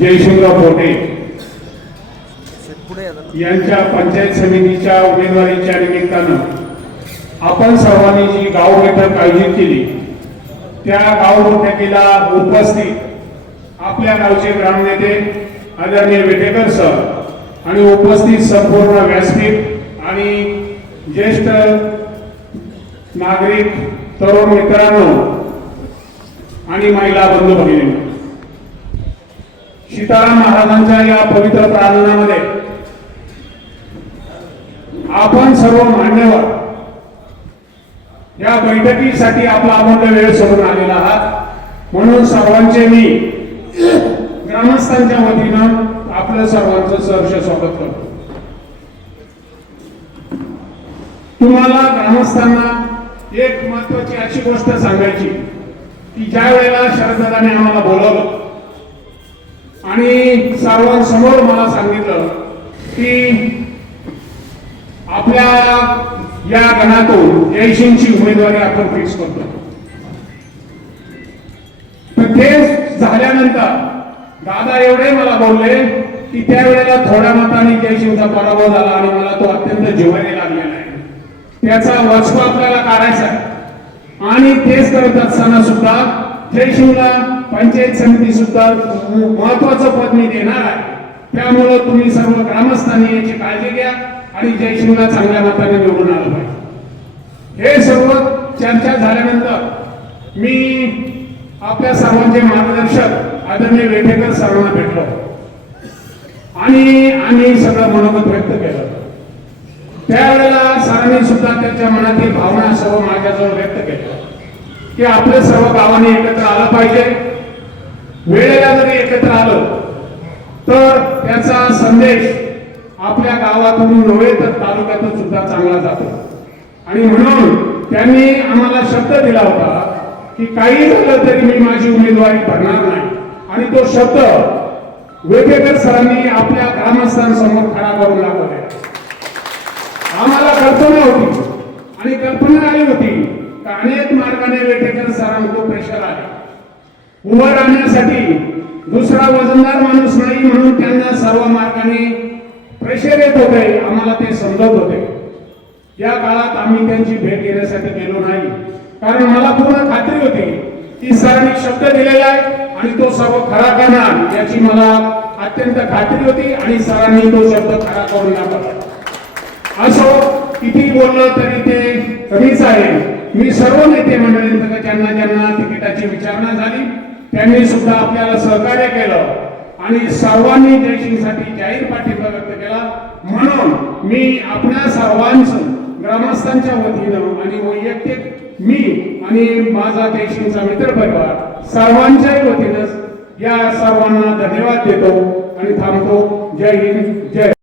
जयशिंगराव पोटे यांच्या पंचायत समितीच्या उमेदवारीच्या निमित्तानं आपण सर्वांनी जी गाव बैठक आयोजित केली त्या गाव बैठकीला उपस्थित आपल्या गावचे ग्रामनेते आदरणीय वेटेकर सर आणि उपस्थित संपूर्ण व्यासपीठ आणि ज्येष्ठ नागरिक तरुण मित्रांनो आणि महिला बंधू भगिनींनो, सीताराम महाराजांच्या या पवित्र प्रांगणामध्ये आपण सर्व मान्यवर या बैठकीसाठी आपला अमूल्य वेळ सोडून आलेला आहात, म्हणून सर्वांचे मी ग्रामस्थांच्या वतीनं आपलं सर्वांचं सहर्ष स्वागत करतो। तुम्हाला ग्रामस्थांना एक महत्त्वाची अशी गोष्ट सांगायची की ज्या वेळेला शरददादाने आम्हाला बोलावलं आणि सर्वांसमोर मला सांगितलं की आपल्या या गणातून जयसिंगची उमेदवारी आपण फिक्स करतो, तर ते झाल्यानंतर दादा एवढे मला बोलले की त्यावेळेला थोड्या मताने जयसिंगचा पराभव झाला आणि मला तो अत्यंत जिव्हारी लागलेला आहे, त्याचा वचपा आपल्याला काढायचा आहे आणि तेच करत असताना सुद्धा जयसिंगला पंचायत समिती सुद्धा महत्वाचं पद मी देणार आहे, त्यामुळे तुम्ही सर्व ग्रामस्थांनी याची काळजी घ्या आणि जयसिंगला चांगल्या मताने निवडून आलं पाहिजे। हे सर्व चर्चा झाल्यानंतर मी आपल्या सर्वांचे मार्गदर्शक आदरणीय वेटेकर सरांना भेटलो आणि आम्ही सगळं मनोगत व्यक्त केलं। त्यावेळेला सरांनी सुद्धा त्यांच्या मनातील भावना सर्व माझ्याजवळ व्यक्त केल्या की आपल्या सर्व गावांनी एकत्र आलं पाहिजे, वेळेला जरी एकत्र आलो तर त्याचा संदेश आपल्या गावातून नव्हे तर तालुक्यातून सुद्धा चांगला जातो आणि म्हणून त्यांनी आम्हाला शब्द दिला होता की काही झालं तरी मी माझी उमेदवारी भरणार नाही आणि तो शब्द वेटेकर सरांनी आपल्या ग्रामस्थांसमोर खरा करून दाखवला। आम्हाला कल्पना होती आणि कल्पना आली होती की अनेक मार्गाने वेटेकर सरांना प्रेशर आले, उभं राहण्यासाठी दुसरा वजनदार माणूस नाही म्हणून त्यांना सर्व मार्गाने प्रेशर येत होते, आम्हाला ते समजत होते। या काळात आम्ही त्यांची भेट घेण्यासाठी गेलो नाही, कारण मला पूर्ण खात्री होती की सरांनी शब्द दिलेला आहे आणि तो सर्व खरा करणार याची मला अत्यंत खात्री होती आणि सरांनी तो शब्द खरा करून दाखवला। असो किती बोललं तरी ते कमीच आहे। मी सर्व नेते मंडळींना ज्यांना ज्यांना तिकिटाची विचारणा झाली त्यांनी सुद्धा आपल्याला सहकार्य केलं आणि सर्वांनी जयसिंगसाठी जाहीर पाठिंबा व्यक्त केला, म्हणून मी आपल्या सर्वांचं ग्रामस्थांच्या वतीनं आणि वैयक्तिक मी आणि माझा जयसिंगचा मित्र परिवार सर्वांच्याही वतीनं या सर्वांना धन्यवाद देतो आणि थांबतो। जय हिंद, जय